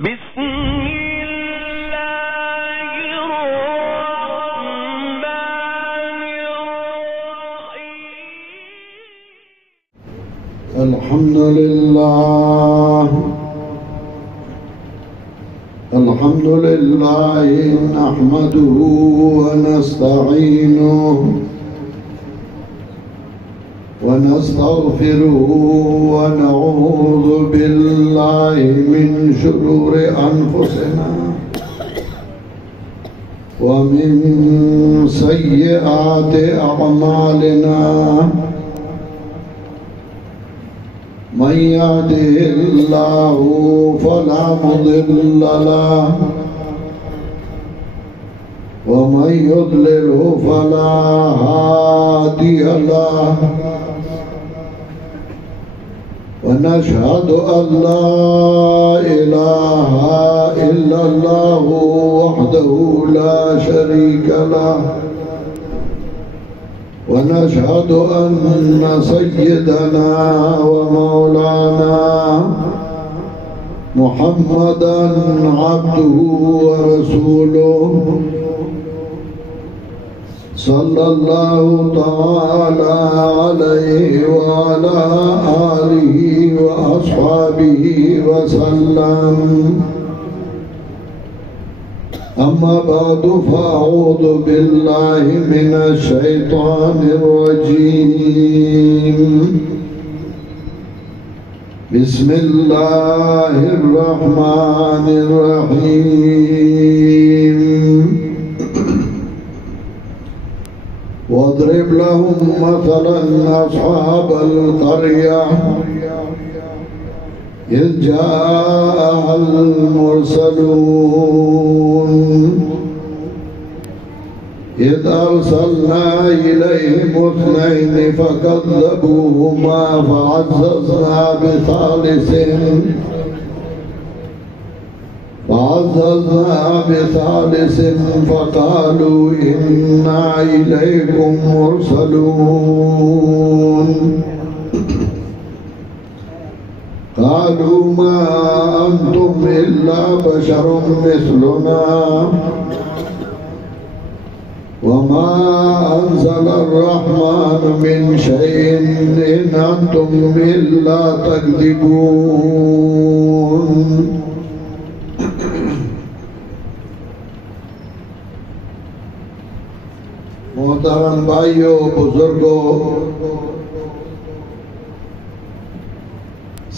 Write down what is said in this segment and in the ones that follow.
بسم الله الرحمن الرحيم. الحمد لله نحمده ونستعينه ونستغفره ونعوذ بالله من شرور أنفسنا ومن سيئات أعمالنا من يهده الله فلا مضل له ومن يضلله فلا هادي له ونشهد أن لا إله إلا الله وحده لا شريك له ونشهد أن سيدنا ومولانا محمدًا عبده ورسوله صلى الله تعالى عليه وعلى آله وأصحابه وسلم. أما بعد فأعوذ بالله من الشيطان الرجيم. بسم الله الرحمن الرحيم. واضرب لهم مثلا أصحاب القرية إذ جاءها المرسلون إذ أرسلنا إليهم اثنين فكذبوهما فعززنا بثالث فقالوا إنا إليكم مرسلون. قالوا ما أنتم إلا بشر مثلنا وما أنزل الرحمن من شيء إن أنتم إلا تكذبون. محترم بھائیو، بزرگوں،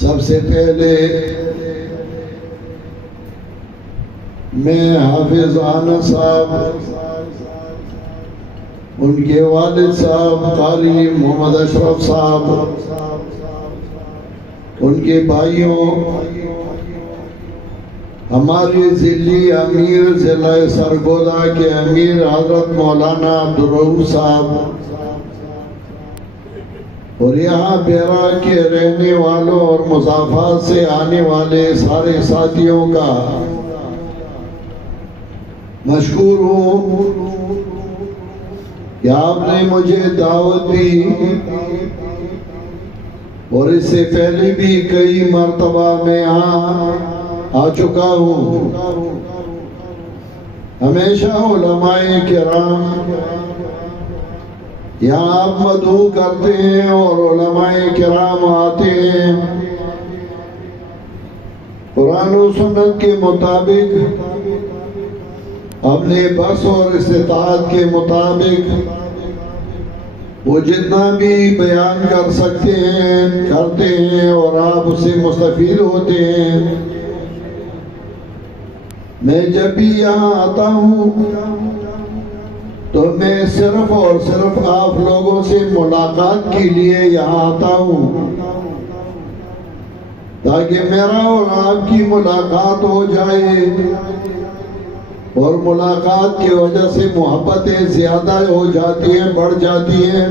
سب سے پہلے میں حافظ آنس صاحب، ان کے والد صاحب قاری محمد اشرف صاحب، ان کے بھائیوں، ہماری ضلعی امیر ضلع سرگودا کے امیر حضرت مولانا عبدالرؤوف صاحب، اور یہاں بیرا کے رہنے والوں اور مضافات سے آنے والے سارے ساتھیوں کا مشکور ہوں کہ آپ نے مجھے دعوت دی، اور اس سے پہلے بھی کئی مرتبہ میں یہاں آ چکا ہوں۔ ہمیشہ علماء کرام یہاں آپ مدعو کرتے ہیں اور علماء کرام آتے ہیں، قرآن و سنت کے مطابق اپنے بس اور استطاعت کے مطابق وہ جتنا بھی بیان کر سکتے ہیں کرتے ہیں، اور آپ اس سے مستفید ہوتے ہیں۔ میں جب بھی یہاں آتا ہوں تو میں صرف اور صرف آپ لوگوں سے ملاقات کے لیے یہاں آتا ہوں، تاکہ میرا اور آپ کی ملاقات ہو جائے، اور ملاقات کی وجہ سے محبتیں زیادہ ہو جاتی ہیں، بڑھ جاتی ہیں۔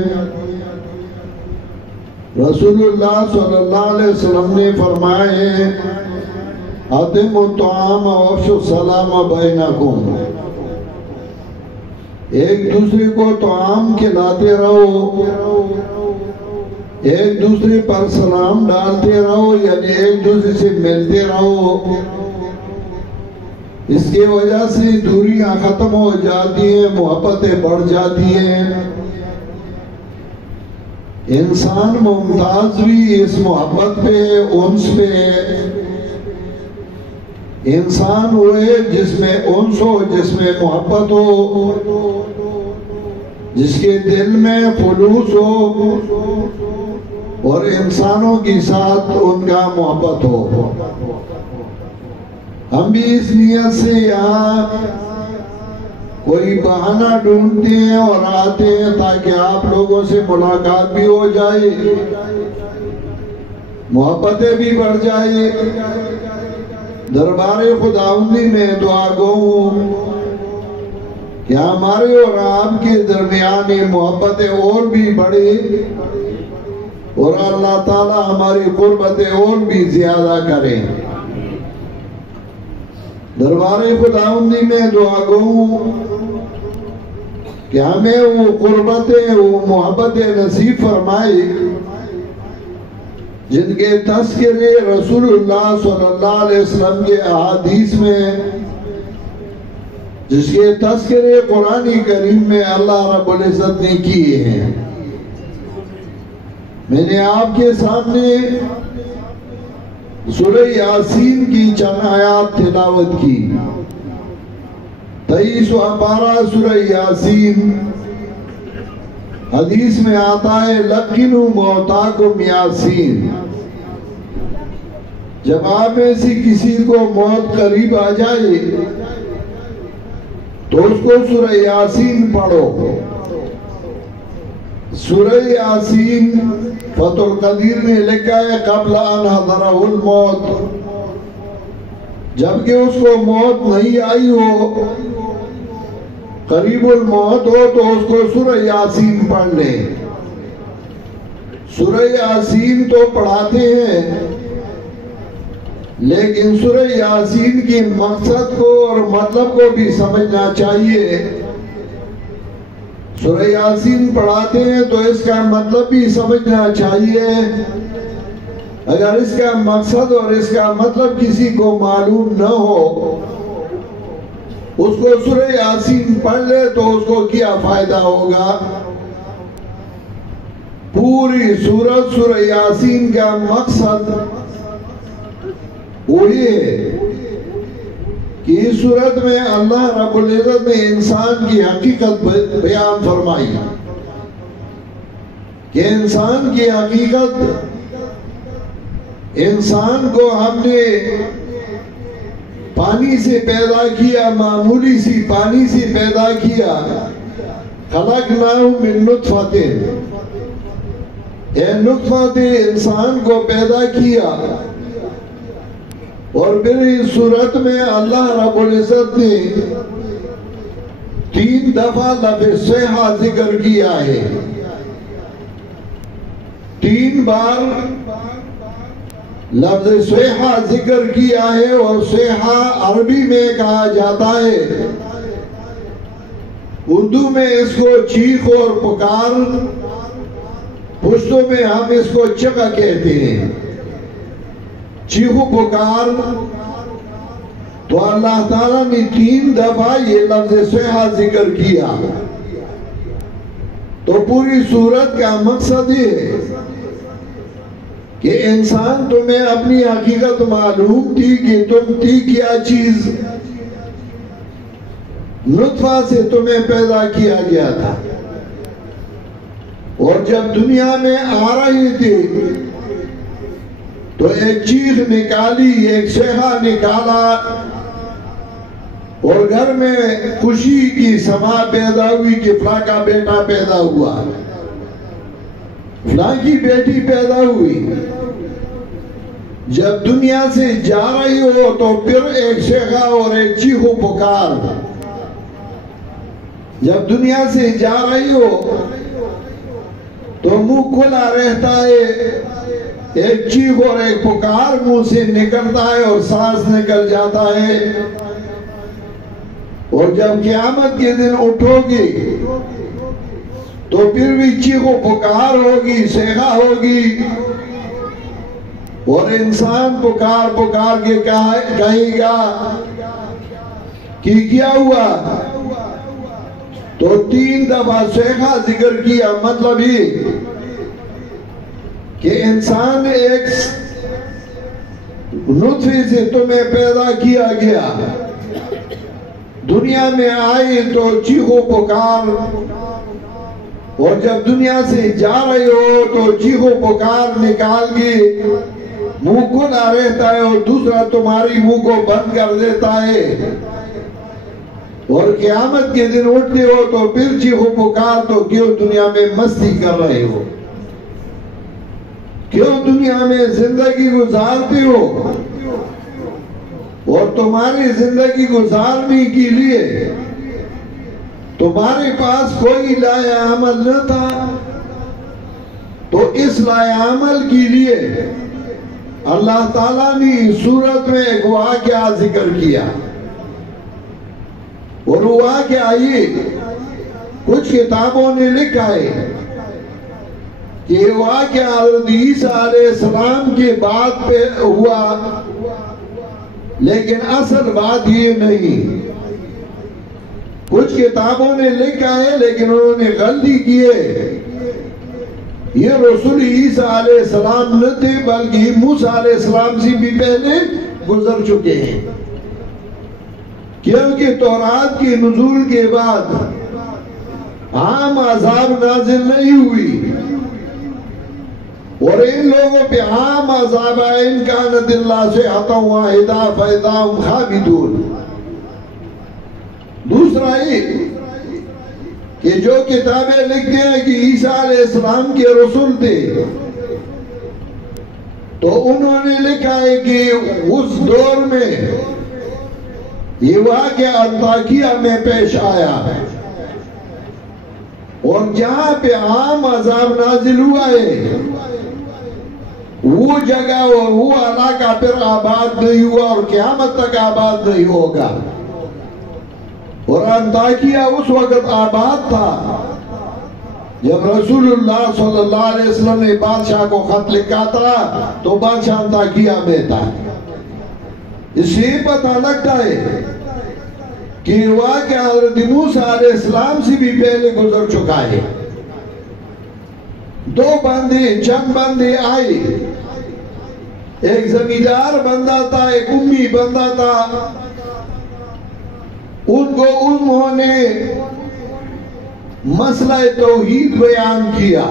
رسول اللہ صلی اللہ علیہ وسلم نے فرمائے اطعموا الطعام وافشوا السلام بینکم، ایک دوسرے کو طعام کھلاتے رہو، ایک دوسرے پر سلام ڈالتے رہو، یعنی ایک دوسرے سے ملتے رہو، اس کی وجہ سے دوریاں ختم ہو جاتی ہیں، محبتیں بڑھ جاتی ہیں۔ انسان ممتاز بھی اس محبت پہ، انس پہ ہے۔ انسان ہوئے جس میں انس ہو، جس میں محبت ہو، جس کے دل میں خلوص ہو اور انسانوں کے ساتھ ان کا محبت ہو۔ ہم بھی اس نیت سے یہاں کوئی بہانہ ڈھونڈتے ہیں اور آتے ہیں تاکہ آپ لوگوں سے ملاقات بھی ہو جائے، محبتیں بھی بڑھ جائے۔ دربار خداوندی میں دعا گو ہوں کہ ہمارے اور آپ کے درمیان یہ محبتیں اور بھی بڑھے اور اللہ تعالی ہماری قربتیں اور بھی زیادہ کریں۔ دربار خداوندی میں دعا گو ہوں کہ ہمیں وہ قربتیں، وہ محبتیں نصیب فرمائے جن کے تذکرے رسول اللہ صلی اللہ علیہ وسلم کے احادیث میں، جس کے تذکرے قرآن کریم میں اللہ رب العزت نے کیے ہیں۔ میں نے آپ کے سامنے سورہ یاسین کی چند آیات تلاوت کی۔ 23واں پارہ سورہ یاسین، حدیث میں آتا ہے لقنوا موتاکم یاسین۔ جب آپ میں سے کسی کو موت قریب آ جائے تو اس کو سورہ یاسین پڑھو۔ سورہ یاسین فتح القدیر نے لکھا ہے قبل ان حضرہ الموت، جبکہ اس کو موت نہیں آئی ہو، قریب الموت ہو تو اس کو سورہ یاسین پڑھ لیں۔ سورہ یاسین تو پڑھاتے ہیں لیکن سورہ یاسین کی مقصد کو اور مطلب کو بھی سمجھنا چاہیے۔ سورہ یاسین پڑھاتے ہیں تو اس کا مطلب بھی سمجھنا چاہیے۔ اگر اس کا مقصد اور اس کا مطلب کسی کو معلوم نہ ہو، اس کو سورہ یاسین پڑھ لے تو اس کو کیا فائدہ ہوگا؟ پوری سورت سورہ یاسین کا مقصد وہی ہے کہ اس سورت میں اللہ رب العزت نے انسان کی حقیقت بیان فرمائی کہ انسان کی حقیقت، انسان کو ہم نے پانی سے پیدا کیا، معمولی سی پانی سے پیدا کیا۔ خلقناہ من نطفۃ، نطفہ انسان کو پیدا کیا، اور پھر اس صورت میں اللہ رب العزت نے 3 دفعہ لفظ صیحہ ذکر کیا ہے۔ 3 بار لفظ صیحہ ذکر کیا ہے، اور صیحہ عربی میں کہا جاتا ہے، اردو میں اس کو چیخ اور پکار، پشتو میں ہم اس کو چغہ کہتے ہیں، چیخو پکار۔ تو اللہ تعالیٰ نے 3 دفعہ یہ لفظ صیحہ ذکر کیا۔ تو پوری سورت کا مقصد یہ ہے کہ انسان تمہیں اپنی حقیقت معلوم تھی کہ تم تھی کیا چیز، نطفہ سے تمہیں پیدا کیا گیا تھا، اور جب دنیا میں آ رہی تھی تو ایک چیخ نکالی، ایک صیحہ نکالا، اور گھر میں خوشی کی سما پیدا ہوئی کہ فلاں کا بیٹا پیدا ہوا، فلاں کی بیٹی پیدا ہوئی۔ جب دنیا سے جا رہی ہو تو پھر ایک صیحہ اور ایک چیخو پکار۔ جب دنیا سے جا رہی ہو تو منہ کھلا رہتا ہے، ایک چیخ اور ایک پکار منہ سے نکلتا ہے اور سانس نکل جاتا ہے، اور جب قیامت کے دن اٹھو گی تو پھر بھی چیخ و پکار ہوگی، صیحہ ہوگی، اور انسان پکار پکار کے کہے گا کہ کیا ہوا؟ تو 3 دفعہ سیکھا ذکر کیا، مطلب یہ کہ انسان ایک نطفے سے تمہیں پیدا کیا گیا، دنیا میں آئی تو چیخو پکار، اور جب دنیا سے جا رہے ہو تو چیخو پکار نکال کے منہ کھلا رہتا ہے اور دوسرا تمہاری منہ کو بند کر دیتا ہے، اور قیامت کے دن اٹھتے ہو تو پھر چیخو پکار، تو کیوں دنیا میں مستی کر رہے ہو؟ کیوں دنیا میں زندگی گزارتے ہو؟ اور تمہاری زندگی گزارنے کے لیے تمہارے پاس کوئی لائے عمل نہ تھا، تو اس لائے عمل کے لیے اللہ تعالیٰ نے سورت میں ایک واقعہ ذکر کیا، اور وہ واقعہ یہ کچھ کتابوں نے لکھا ہے کہ یہ واقعہ حضرت عیسیٰ علیہ السلام کے بعد پہ ہوا، لیکن اصل بات یہ نہیں۔ کچھ کتابوں نے لکھا ہے لیکن انہوں نے غلطی کی ہے، یہ رسول عیسیٰ علیہ السلام نہ تھے بلکہ موسیٰ علیہ السلام سے بھی پہلے گزر چکے ہیں، کیونکہ تورات کے نزول کے بعد عام عذاب نازل نہیں ہوئی، اور ان لوگوں پہ عام عذاب آئے، ان کانت اللہ سے صیحۃ واحدہ فاذا ھم خامدون۔ دوسرا یہ کہ جو کتابیں لکھتے ہیں کہ عیسیٰ علیہ السلام کے رسول تھے، تو انہوں نے لکھا ہے کہ اس دور میں یہ واقعہ انطاکیہ میں پیش آیا، اور جہاں پہ عام عذاب نازل ہوا ہے وہ جگہ اور وہ علاقہ پھر آباد نہیں ہوا اور قیامت تک آباد نہیں ہوگا، اور انطاکیہ اس وقت آباد تھا جب رسول اللہ صلی اللہ علیہ وسلم نے بادشاہ کو خط لکھا تھا، تو بادشاہ انطاکیہ میں تھا۔ اس سے پتہ لگتا ہے کہ واقعہ حضرت موسیٰ علیہ السلام سے بھی پہلے گزر چکا ہے۔ 2 بندے، چند بندے آئے، ایک زمیندار بندہ تھا، ایک امی بندہ تھا، ان کو انہوں نے مسئلہ توحید بیان کیا،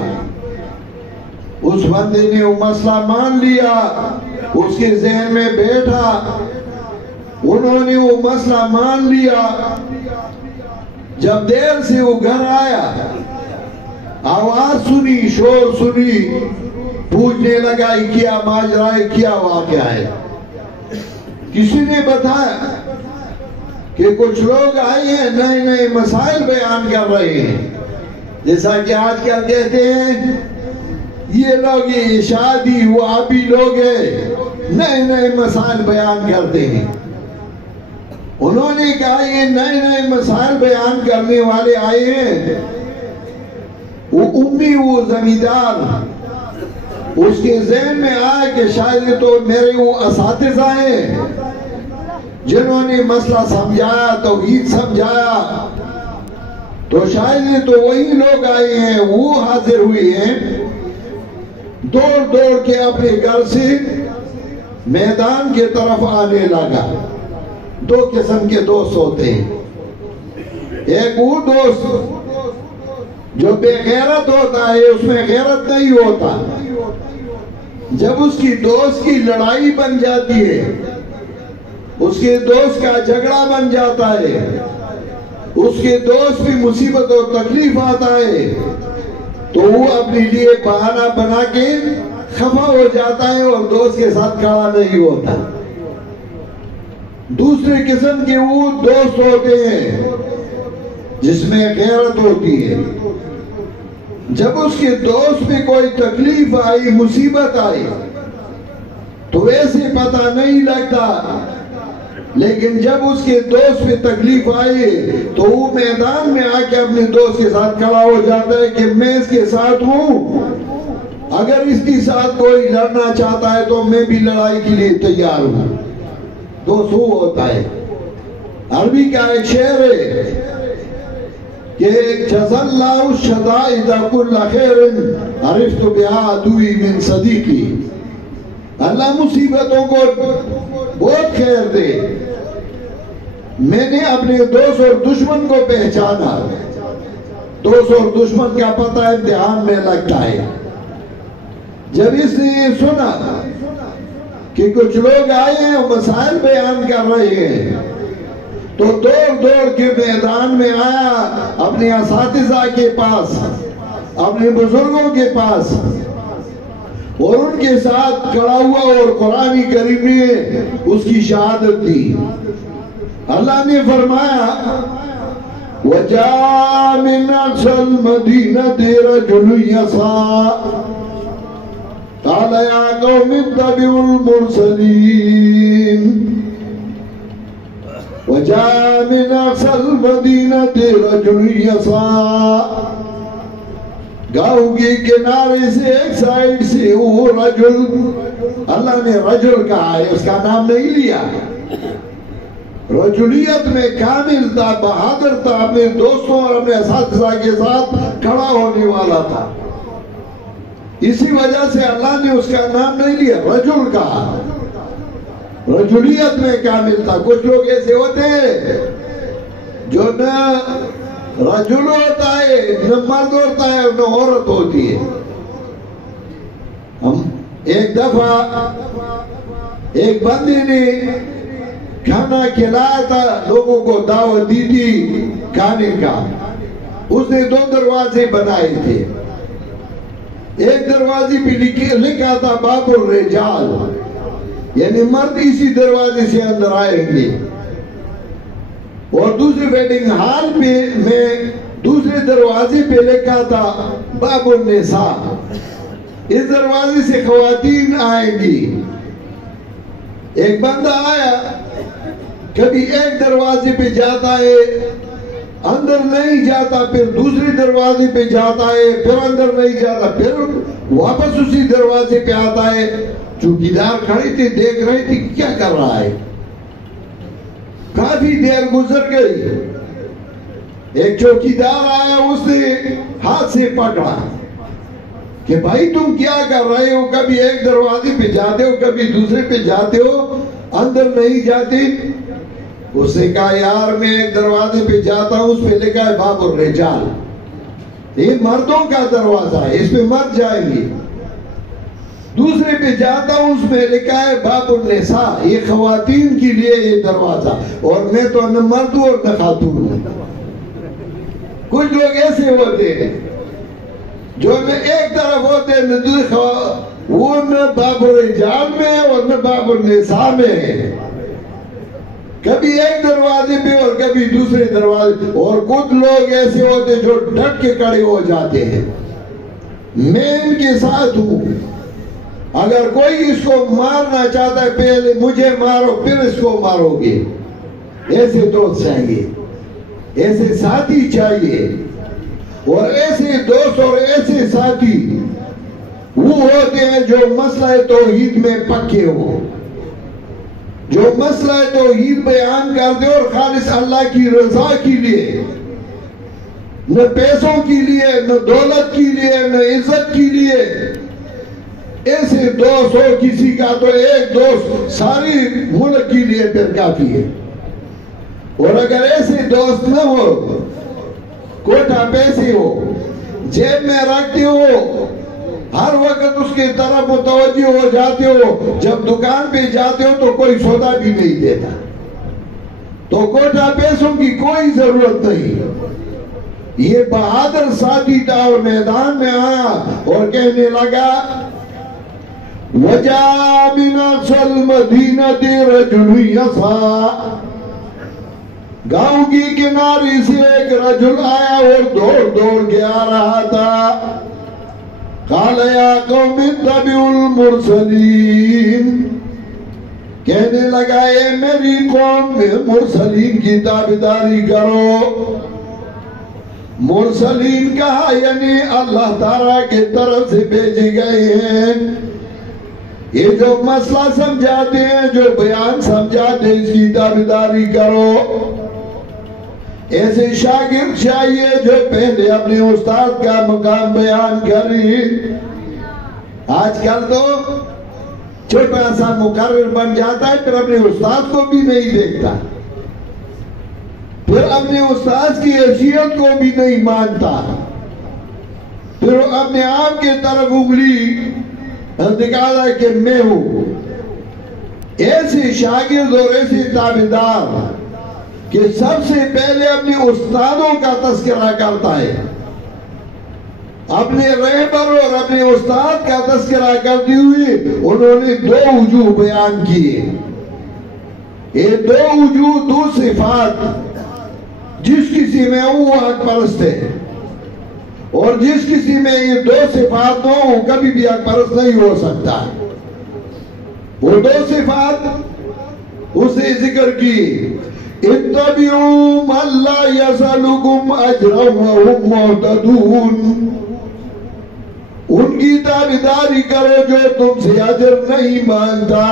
اس بندے نے وہ مسئلہ مان لیا، اس کے ذہن میں بیٹھا، انہوں نے وہ مسئلہ مان لیا۔ جب دیر سے وہ گھر آیا، آواز سنی، شور سنی، پوچھنے لگا کیا ماجرا ہے، کیا واقعہ ہے؟ کسی نے بتایا کہ کچھ لوگ آئے ہیں، نئے نئے مسائل بیان کر رہے ہیں، جیسا کہ آج کل کہتے ہیں یہ لوگ یہ شادی وہابی لوگ ہیں، نئے نئے مسائل بیان کرتے ہیں۔ انہوں نے کہا یہ نئے نئے مسائل بیان کرنے والے آئے ہیں، وہ امی، وہ زمیندار، اس کے ذہن میں آیا کہ شاید یہ تو میرے وہ اساتذہ ہیں جنہوں نے مسئلہ سمجھایا، توحید سمجھایا، تو شاید یہ تو وہی لوگ آئے ہیں۔ وہ حاضر ہوئے ہیں، دوڑ دوڑ کے اپنے گھر سے میدان کے طرف آنے لگا۔ 2 قسم کے دوست ہوتے ہیں، ایک وہ دوست جو بے غیرت ہوتا ہے، اس میں غیرت نہیں ہوتا، جب اس کی دوست کی لڑائی بن جاتی ہے، اس کے دوست کا جھگڑا بن جاتا ہے، اس کے دوست بھی مصیبت اور تکلیف آتا ہے، تو وہ اپنے لیے بہانہ بنا کے خفا ہو جاتا ہے اور دوست کے ساتھ کھڑا نہیں ہوتا۔ دوسرے قسم کے وہ دوست ہوتے ہیں جس میں غیرت ہوتی ہے، جب اس کے دوست میں کوئی تکلیف آئی، مصیبت آئی، تو ویسے پتہ نہیں لگتا، لیکن جب اس کے دوست پہ تکلیف آئی تو وہ میدان میں آ کے اپنے دوست کے ساتھ کھڑا ہو جاتا ہے کہ میں اس کے ساتھ ہوں، اگر اس کے ساتھ کوئی لڑنا چاہتا ہے تو میں بھی لڑائی کے لیے تیار ہوں۔ دوست وہ ہوتا ہے۔ عربی کا ایک شعر ہے کہ جزا اللہ الشدائد کل خیر عرفت بها عدوی من صدیقی، اللہ مصیبتوں کو بہت خیر دے، میں نے اپنے دوست اور دشمن کو پہچانا۔ دوست اور دشمن کا پتہ امتحان میں لگتا ہے۔ جب اس نے یہ سنا کہ کچھ لوگ آئے ہیں اور مسائل بیان کر رہے ہیں تو دوڑ کے میدان میں آیا، اپنے اساتذہ کے پاس، اپنے بزرگوں کے پاس، اور ان کے ساتھ کھڑا ہوا اور قرآن کریم نے اس کی شہادت دی۔ اللہ نے فرمایا وَجَاءَ مِنْ أَقْصَى الْمَدِينَةِ رَجُلٌ يَسْعَىٰ قَالَ يَا قَوْمِ اتَّبِعُوا الْمُرْسَلِينَ وَجَاءَ مِنْ أَقْصَى الْمَدِينَةِ رَجُلٌ يَسْعَىٰ، گاؤں کے کنارے سے ایک سائیڈ سے وہ رجل، اللہ نے رجل کہا ہے، اس کا نام نہیں لیا۔ رجولیت میں کامل تھا، بہادر تھا، اپنے دوستوں اور اپنے اساتذہ کے ساتھ کھڑا ہونے والا تھا، اسی وجہ سے اللہ نے اس کا نام نہیں لیا، رجل کہا۔ رجولیت میں کامل تھا۔ کچھ لوگ ایسے ہوتے ہیں جو نہ رجل ہوتا ہے، نہ مرد ہوتا ہے، نہ عورت ہوتی ہے۔ ہم ایک دفعہ ایک بندے نے کھانا کھلایا تھا، لوگوں کو دعوت دی تھی کھانے کا، اس نے 2 دروازے بنائے تھے، ایک دروازے پہ لکھا تھا باب الرجال، یعنی مرد اسی دروازے سے اندر آئیں گے، اور دوسرے ویڈنگ ہال میں دوسرے دروازے پہ لکھا تھا باب النساء، اس دروازے سے خواتین آئیں گی۔ ایک بندہ آیا، کبھی ایک دروازے پہ جاتا ہے اندر نہیں جاتا، پھر دوسرے دروازے پہ جاتا ہے، پھر اندر نہیں جاتا، پھر واپس اسی دروازے پہ آتا ہے۔ چوکیدار کھڑے تھے، دیکھ رہے تھے کیا کر رہا ہے۔ کافی دیر گزر گئی، ایک چوکیدار آیا، اس نے ہاتھ سے پکڑا کہ بھائی تم کیا کر رہے ہو، کبھی ایک دروازے پہ جاتے ہو، کبھی دوسرے پہ جاتے ہو، اندر نہیں جاتے۔ اس نے کہا یار میں ایک دروازے پہ جاتا ہوں، اس پہ لکھا ہے باب الرجال، یہ مردوں کا دروازہ ہے، اس میں مرد جائیں گے۔ دوسرے پہ جاتا ہوں، اس میں لکھا ہے باب النساء، یہ خواتین کے لیے یہ دروازہ، اور میں تو نہ مرد ہوں اور نہ خاتون ہوں۔ کچھ لوگ ایسے ہوتے ہیں جو نہ ایک طرف ہوتے ہیں، نہ دوسرے، وہ نہ باب الرجال میں اور نہ باب النساء میں، کبھی ایک دروازے پہ اور کبھی دوسرے دروازے۔ اور کچھ لوگ ایسے ہوتے جو ڈٹ کے کھڑے ہو جاتے ہیں، میں ان کے ساتھ ہوں، اگر کوئی اس کو مارنا چاہتا ہے پہلے مجھے مارو پھر اس کو مارو گے۔ ایسے دوست چاہیے، ایسے ساتھی چاہیے، اور ایسے دوست اور ایسے ساتھی وہ ہوتے ہیں جو مسئلہ توحید میں پکے ہو، جو مسئلہ توحید بیان کر دے اور خالص اللہ کی رضا کے لیے، نہ پیسوں کے لیے، نہ دولت کے لیے، نہ عزت کے لیے۔ ایسے دوست ہو کسی کا تو ایک دوست ساری ملک کے لیے پھر کافی ہے، اور اگر ایسے دوست نہ ہو، کوٹا پیسے ہو، جیب میں رکھتے ہو، ہر وقت اس کے طرف متوجہ ہو جاتے ہو، جب دکان پہ جاتے ہو تو کوئی سودا بھی نہیں دیتا، تو کوٹا پیسوں کی کوئی ضرورت نہیں۔ یہ بہادر ساتھی تھا اور میدان میں آیا اور کہنے لگا وَجَاءَ مِنْ أَقْصَى الْمَدِينَةِ رَجُلٌ يَسْعَىٰ، گاؤں کی کنارے سے ایک رجل آیا اور دوڑ کے آ رہا تھا۔ قال یا قوم اتبعوا المرسلین، کہنے لگا اے میری قوم مرسلین کی تابعداری کرو۔ مرسلین کہا یعنی اللہ تعالیٰ کی طرف سے بھیجے گئے ہیں، یہ جو مسئلہ سمجھاتے ہیں، جو بیان سمجھاتے ہیں، اس کی تابعداری کرو۔ ایسے شاگرد چاہیے جو پہلے اپنے استاد کا مقام بیان کریں۔ آج کل تو چھوٹا سا مقرر بن جاتا ہے، پھر اپنے استاد کو بھی نہیں دیکھتا، پھر اپنے استاد کی حیثیت کو بھی نہیں مانتا، پھر اپنے آپ کے طرف انگلی دکھاتا ہے کہ میں ہوں۔ ایسے شاگرد اور ایسے تابعدار کہ سب سے پہلے اپنے استادوں کا تذکرہ کرتا ہے، اپنے رہبر اور اپنے استاد کا تذکرہ کرتے ہوئے انہوں نے دو وجوہ بیان کیے۔ یہ دو وجوہ، دو صفات، جس کسی میں وہ حق پرست ہے، اور جس کسی میں یہ دو صفات ہو کبھی بھی حق پرست نہیں ہو سکتا۔ وہ دو صفات اسے ذکر کی، اتبعوا من لا يسألكم اجرا وهم مهتدون، ان کی تابعداری کرو جو تم سے اجر نہیں مانگتا۔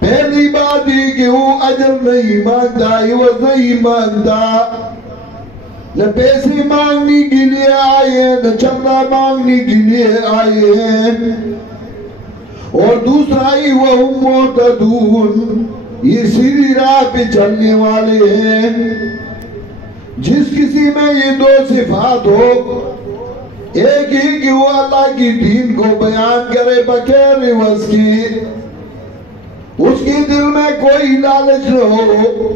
پہلی بات یہ کہ وہ اجر نہیں مانگتا، عوض نہیں مانگتا، نہ پیسے مانگنے کے لیے آئے ہیں نہ چندہ مانگنے کے لیے آئے ہیں۔ اور دوسرا ہی وَهُمْ مُهْتَدُونَ، یہ سیدھی راہ پہ چلنے والے ہیں۔ جس کسی میں یہ دو صفات ہو، ایک ہی کہ وہ اللہ کی دین کو بیان کرے بغیر عوض کے، اس کے دل میں کوئی لالچ نہ ہو،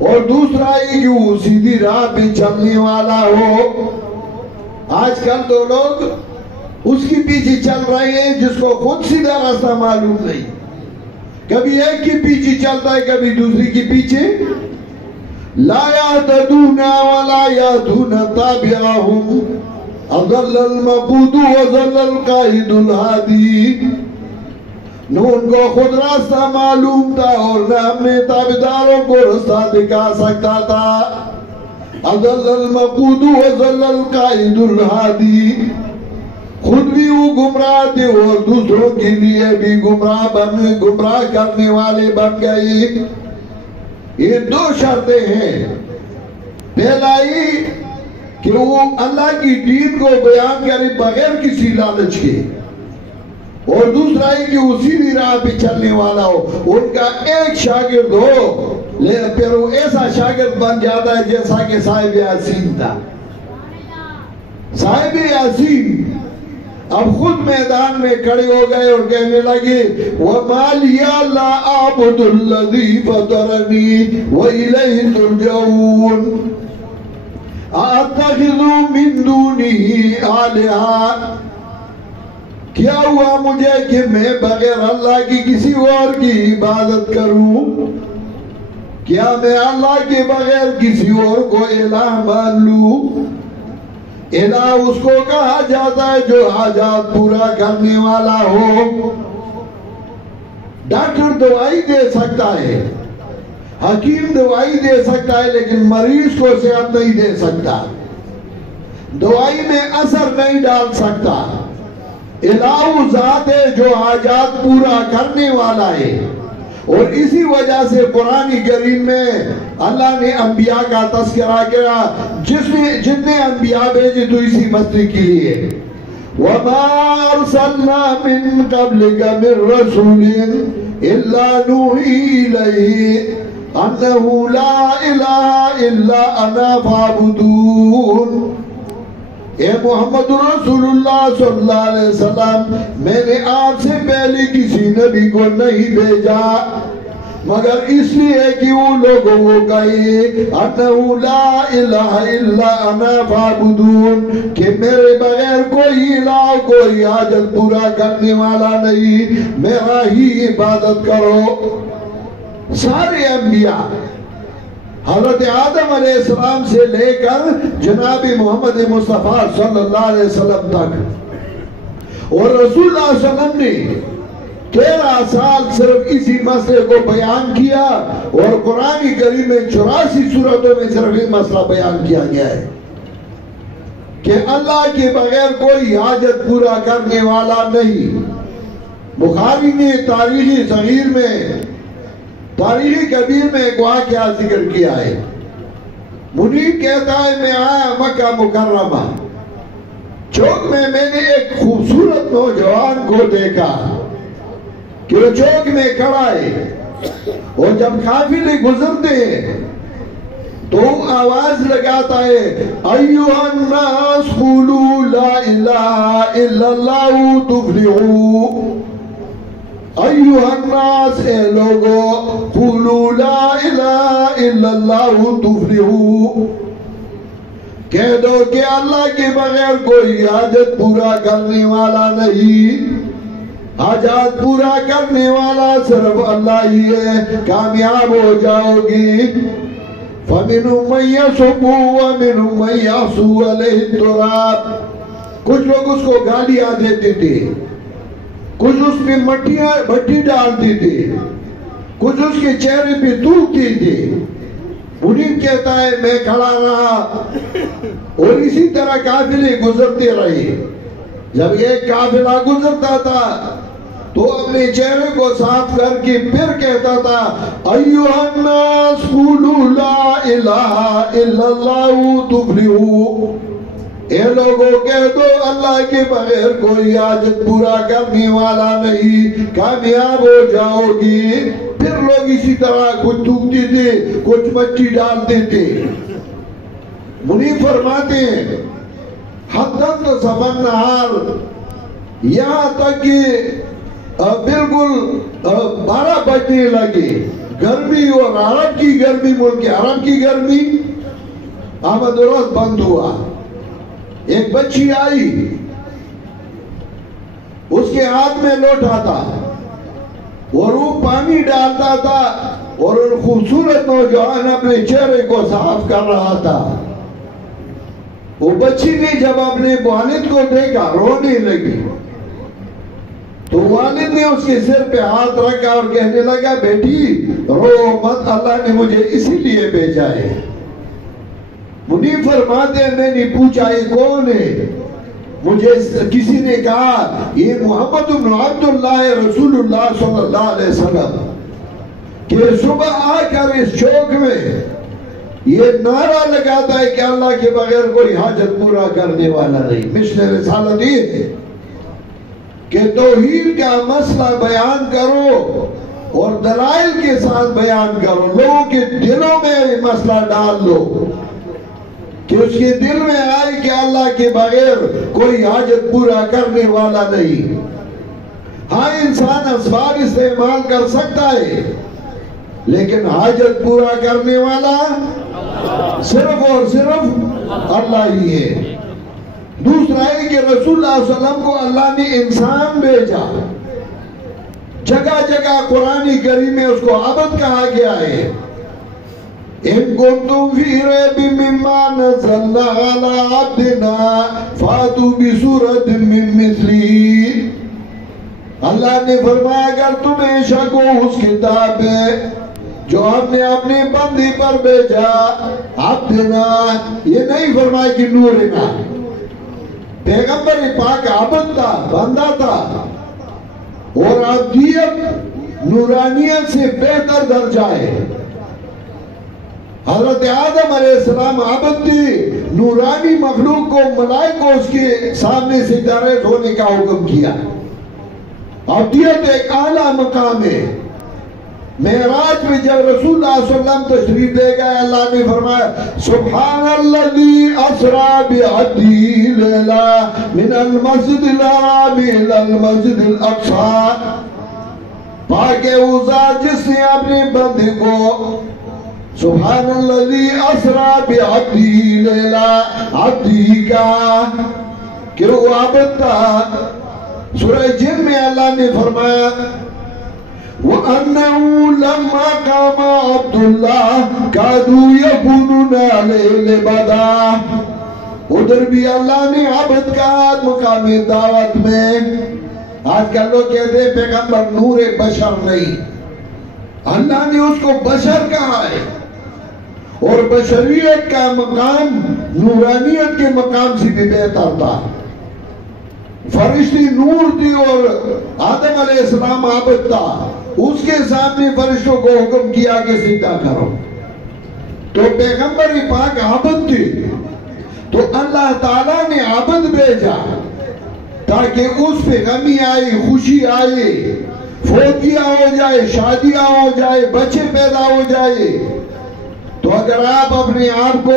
اور دوسرا ہی کہ وہ سیدھی راہ پہ چلنے والا ہو۔ آج کل تو لوگ اس کی پیچھے چل رہے ہیں جس کو خود سیدھا راستہ معلوم نہیں، کبھی ایک کی پیچھے چلتا ہے کبھی دوسری کی پیچھے۔ لا يهتدون ولا يهدون تابعهم، اضل المقود وضل القائد الهادي۔ نہ ان کو خود راستہ معلوم تھا اور نہ اپنے تابعداروں کو راستہ دکھا سکتا تھا۔ اضل المقود وضل القائد الهادي، خود بھی وہ گمراہ تھے اور دوسروں کے لیے بھی گمراہ کرنے والے بن گئے۔ یہ دو شرطیں ہیں، پہلا ہی کہ وہ اللہ کی دین کو بیان کرے بغیر کسی لالچ کے، اور دوسرا ہی کہ وہ سیدھی راہ پہ چلنے والا ہو۔ ان کا ایک شاگرد ہو پھر وہ ایسا شاگرد بن جاتا ہے جیسا کہ صاحب یاسین تھا۔ صاحب یاسین اب خود میدان میں کھڑے ہو گئے اور کہنے لگے وَمَا لِيَ لَا أَعْبُدُ الَّذِي فَطَرَنِي وَإِلَيْهِ تُرْجَعُونَ أَأَتَّخِذُ مِن دُونِهِ آلِهَةً، کیا ہوا مجھے کہ میں بغیر اللہ کی کسی اور کی عبادت کروں؟ کیا میں اللہ کے بغیر کسی اور کو الہ مان لوں؟ الہ اس کو کہا جاتا ہے جو حاجات پورا کرنے والا ہو۔ ڈاکٹر دوائی دے سکتا ہے، حکیم دوائی دے سکتا ہے، لیکن مریض کو صحت نہیں دے سکتا، دوائی میں اثر نہیں ڈال سکتا۔ الہ وہ ذات ہے جو حاجات پورا کرنے والا ہے، اور اسی وجہ سے قرآن کریم میں اللہ نے انبیاء کا تذکرہ کیا، جتنے انبیاء بھیجے تو اسی مقصد کے لیے۔ وَمَا أَرْسَلْنَا مِن قَبْلِكَ مِن رَّسُولٍ إِلَّا نُوحِي إِلَيْهِ أَنَّهُ لَا إِلَهَ إِلَّا أَنَا فَاعْبُدُونِ۔ اے محمد رسول اللہ صلی اللہ علیہ وسلم، میں نے آپ سے پہلے کسی نبی کو نہیں بھیجا مگر اس لیے کہ وہ لوگوں کو کہے انہو لا الہ الا انا فعبدون، کہ میرے بغیر کوئی الہ کوئی حاجت پورا کرنے والا نہیں، میرا ہی عبادت کرو۔ سارے انبیاء حضرت آدم علیہ السلام سے لے کر جناب محمد مصطفیٰ صلی اللہ علیہ وسلم تک، اور رسول اللہ صلی اللہ علیہ وسلم نے 13 سال صرف اسی مسئلے کو بیان کیا، اور قرآن کریم میں 84 سورتوں میں صرف یہ مسئلہ بیان کیا گیا ہے کہ اللہ کے بغیر کوئی حاجت پورا کرنے والا نہیں۔ بخاری نے تاریخ صغیر میں، تاریخ کبیر میں ایک واقعہ ذکر کیا ہے منیر کہتا ہے میں آیا مکہ مکرمہ، چوک میں نے ایک خوبصورت نوجوان کو دیکھا کہ وہ چوک میں کھڑا ہے، اور جب قافلے گزرتے ہیں تو آواز لگاتا ہے ایھا الناس قولوا لا الہ الا اللہ تفلحوا، ایھا الناس اے لوگو قولوا لا الہ الا اللہ تفلحوا، کہہ دو کہ اللہ کے بغیر کوئی حاجت پورا کرنے والا نہیں، حاجات پورا کرنے والا صرف اللہ ہی ہے، کامیاب ہو جاؤ گی۔ فَمِنْهُمْ مَنْ يَصُبُّ وَمِنْهُمْ مَنْ يَحْسُو عَلَيْهِ التُّرَابَ، کچھ لوگ اس کو گالیاں دیتے تھے، کچھ اس پہ مٹی ڈالتے تھے، کچھ اس کے چہرے پہ تھوکتے تھے۔ منیر کہتا ہے میں کھڑا رہا اور اسی طرح قافلے گزرتے رہے، جب ایک قافلہ گزرتا تھا تو اپنے چہرے کو صاف کر کے پھر کہتا تھا ایھا الناس قولوا لا الہ الا اللہ تفلحوا، اے لوگوں کہہ دو اللہ کے بغیر کوئی حاجت پورا کرنے والا نہیں، کامیاب ہو جاؤ گی۔ پھر لوگ اسی طرح کچھ تھوکتے تھے، کچھ مٹی ڈالتے تھے۔ منیر فرماتے ہیں حدت صفن نہار، یہاں تک کہ بالکل 12 بجنے لگے، گرمی اور عرب کی گرمی، ملک عرب کی گرمی، آمد و رفت بند ہوا۔ ایک بچی آئی، اس کے ہاتھ میں لوٹا تھا اور وہ پانی ڈالتا تھا اور ان خوبصورت نوجوان اپنے چہرے کو صاف کر رہا تھا۔ وہ بچی نے جب اپنے والد کو دیکھا رونے لگی، تو والد نے اس کے سر پہ ہاتھ رکھا اور کہنے لگا بیٹی رو مت، اللہ نے مجھے اسی لیے بھیجا ہے۔ منیر فرماتے ہیں میں نے پوچھا یہ کون ہے؟ مجھے کسی نے کہا یہ محمد بن عبداللہ رسول اللہ صلی اللہ علیہ وسلم، کہ صبح آ کر اس چوک میں یہ نعرہ لگاتا ہے کہ اللہ کے بغیر کوئی حاجت پورا کرنے والا نہیں۔ مشن رسالت یہ ہے کہ توحید کا مسئلہ بیان کرو اور دلائل کے ساتھ بیان کرو، لوگوں کے دلوں میں یہ مسئلہ ڈال دو کہ اس کے دل میں آئے کہ اللہ کے بغیر کوئی حاجت پورا کرنے والا نہیں۔ ہاں انسان اسباب استعمال کر سکتا ہے، لیکن حاجت پورا کرنے والا صرف اور صرف اللہ ہی ہے۔ دوسرا ہے کہ رسول اللہ صلی اللہ علیہ وسلم کو اللہ نے انسان بھیجا، جگہ جگہ قرآن کریم میں اس کو عبد کہا گیا ہے۔ ان کنتم فی ریب مما نزلنا علی عبدنا فاتوا بسورۃ من مثلہ، اللہ نے فرمایا اگر تمہیں شک ہو اس کتاب میں جو ہم نے اپنے بندے پر بھیجا، عبدنا یہ نہیں فرمایا کہ نورنا، پیغمبر پاک عبد تھا، بندہ تھا، اور عبدیت نورانیت سے بہتر درجہ ہے۔ حضرت آدم علیہ السلام عبد تھے، نورانی مخلوق کو ملائکہ کو اس کے سامنے سے ڈائریکٹ ہونے کا حکم کیا۔ عبدیت ایک اعلیٰ مقام ہے۔ معراج میں جب رسول اللہ صلی اللہ علیہ وسلم تشریف لے گئے، اللہ نے فرمایا سبحان الذی اسری بعبدہ لیلا من المسجد الحرام الی المسجد الاقصی، پاک ہے وہ ذات جس نے اپنے بندے کو سبحان الذی اسری بعبدہ لیلا، عبدہ کا کہ وہ عبد تھا۔ سورہ جن میں اللہ نے فرمایا وَأَنَّهُ لَمَّا قَامَ عَبْدُ اللَّهِ كَادُوا يَكُونُونَ عَلَيْهِ لِبَدًا، ادھر بھی اللہ نے عبد کا مقام دعوت میں۔ آج کل لوگ کہتے ہیں پیغمبر نور بشر نہیں، اللہ نے اس کو بشر کہا ہے، اور بشریت کا مقام نورانیت کے مقام سے بھی بہتر تھا۔ فرشتی نور تھی اور آدم علیہ السلام عبد تھا، اس کے سامنے فرشتوں کو حکم کیا کہ سجدہ کرو۔ تو پیغمبر پاک عابد تھے، تو اللہ تعالیٰ نے عابد بھیجا تاکہ اس پہ غمی آئے، خوشی آئے، فوتیاں ہو جائے، شادیاں ہو جائے، بچے پیدا ہو جائے۔ تو اگر آپ اپنے آپ کو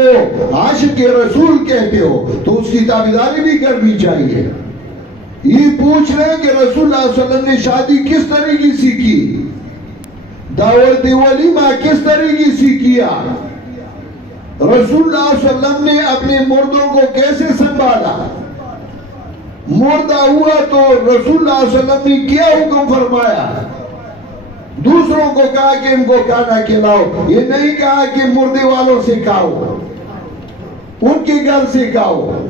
عاشق رسول کہتے ہو تو اس کی تابعداری بھی کرنی چاہیے۔ یہ پوچھ رہے ہیں کہ رسول اللہ صلی اللہ علیہ وسلم نے شادی کس طریقے سے کی، دعوت ولیمہ کس طریقے سے کیا، رسول اللہ صلی اللہ علیہ وسلم نے اپنے مردوں کو کیسے سنبھالا، مردہ ہوا تو رسول اللہ صلی اللہ علیہ وسلم نے کیا حکم فرمایا، دوسروں کو کہا کہ ان کو کھانا کھلاؤ، یہ نہیں کہا کہ مردے والوں سے کھاؤ، ان کے گھر سے کھاؤ۔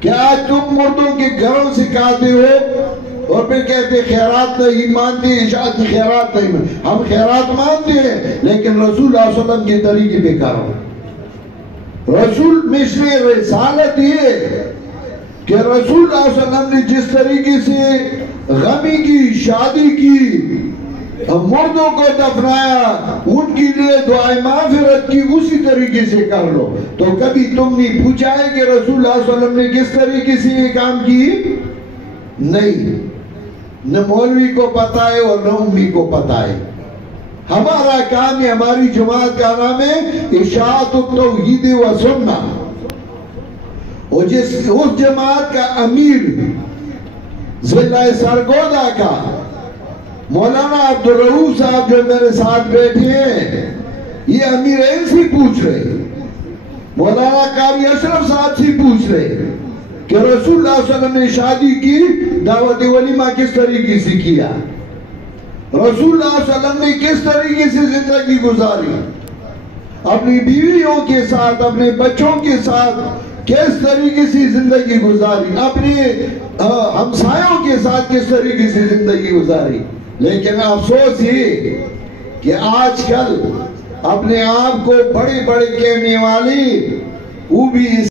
کیا تم مردوں کے گھروں سے کھاتے ہو اور پھر کہتے خیرات نہیں مانتے، اشاعت کی خیرات نہیں مانتے؟ ہم خیرات مانتے ہیں لیکن رسول اللہ صلی اللہ علیہ وسلم کے طریقے پہ کرو۔ رسول مشن رسالت یہ کہ رسول اللہ صلی اللہ علیہ وسلم نے جس طریقے سے غمی کی، شادی کی، مردوں کو دفنایا، ان کے لیے دعائے مغفرت کی، اسی طریقے سے کر لو۔ تو کبھی تم نہیں پوچھا ہے کہ رسول اللہ صلی اللہ علیہ وسلم نے کس طریقے سے یہ کام کی؟ نہیں، نہ مولوی کو پتا ہے اور نہ امی کو پتا ہے۔ ہمارا کام ہے، ہماری جماعت کا نام ہے اشاعت التوحید و سنہ، اور اس جماعت کا امیر ضلع سرگودا کا مولانا عبدالرؤوف صاحب جو میرے ساتھ بیٹھے ہیں، یہ امیر ان سے پوچھ رہے، مولانا قاری اشرف صاحب سے پوچھ رہے کہ رسول اللہ صلی اللہ علیہ وسلم نے شادی کی، دعوت ولیمہ کس طریقے سے کیا، رسول اللہ صلی اللہ علیہ وسلم نے کس طریقے سے زندگی گزاری، اپنی بیویوں کے ساتھ، اپنے بچوں کے ساتھ کس طریقے سے زندگی گزاری، اپنے ہمسایوں کے ساتھ کس طریقے سے زندگی گزاری۔ لیکن افسوس یہ کہ آج کل اپنے آپ کو بڑے بڑے کہنے والی وہ بھی